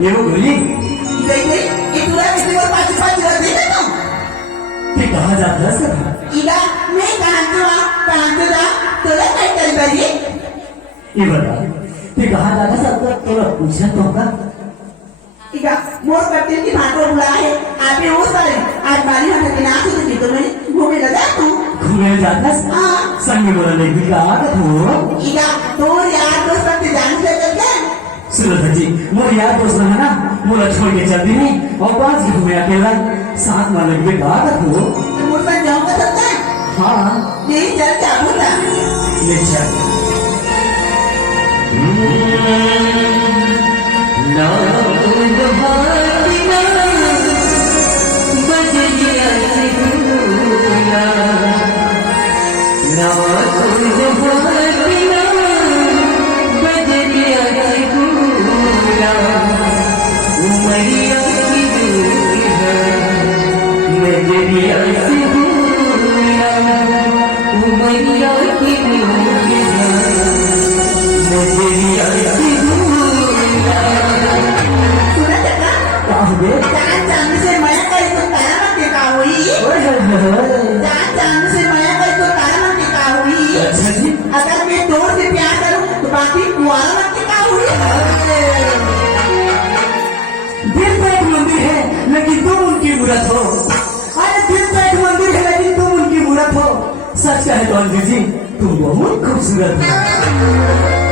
ये वो गोली देखिए इतना किसी को पाँच पाँच रहती है तुम ते कहाँ जाता है सब इला मैं कहाँ तो तोला क्या कर रही है ये बता ते कहाँ जाता है सब तोला पूछना तो होगा इला मोर करते की भाटो बुला है आप ये उस बारे आज बारी में थकी नाच होती तो मैं घूमे न जा तू घूमने जाता है हाँ संग में बोला नहीं भी कहाँ का तू इला तो यार दोस्त अपने जान से चलते सुनो जी मोर यार दोस्त है ना मोला छोड़ के चलती नहीं और पांच घूमे अकेला साथ में लगे कहाँ का तू मोर पर जाऊंगा चलता है हाँ नहीं चल जा बोला ले चल ना बजलिया से भूला ना बजलिया से भूला उमरिया की दूरी है बजलिया से भूला उमरिया की दूरी है बजलिया से भूला सुना चक्का काहे जान जान से माया करे तो तारा मत टिका हुई जान जान से माया करे तो तारा मत टिका हुई अच्छा जी अगर मैं दो से प्यार करूं तो बाकी कुआरा मत टिका हुई दिल तो एक मंदिर है लेकिन तुम उनकी मूर्त हो अरे दिल तो एक मंदिर है लेकिन तुम उनकी मूर्त हो सच कहे तो अंजी जी तुम बहुत खूबसूरत हो